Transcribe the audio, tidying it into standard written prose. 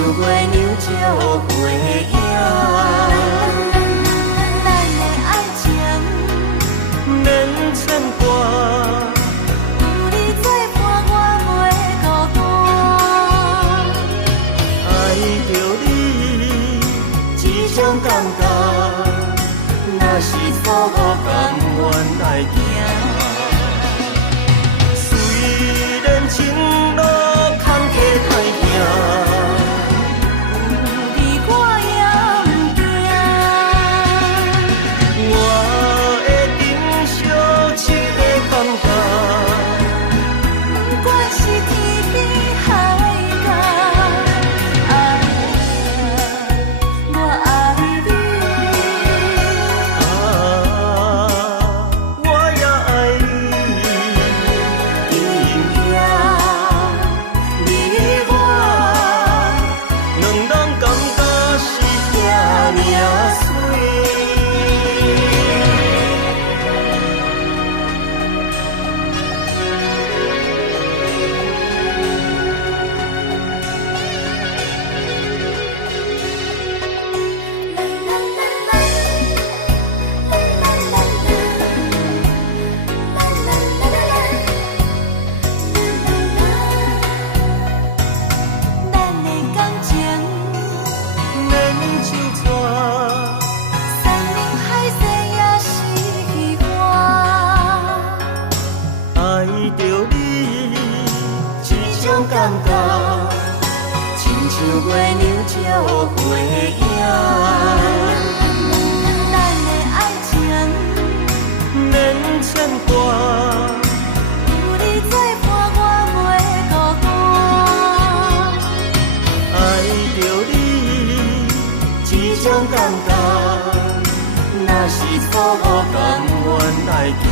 月亮照花影。咱的爱情免牵挂，有你作伴我袂孤单。爱着你这种感觉，若是错误甘愿来行。虽然情路坎坷歹行，有你我也不惊。我会珍惜这个感觉，不管是天边海角，爱我爱你。我也爱你，因为你我两人感觉是遐尔水。咱的感情免手纸，山盟海誓也是虚幻。爱着你这种感觉，亲像月亮照花影。咱的爱情免牵挂，有你作伴我袂孤单。爱着你这种感觉，若是错误甘愿来行。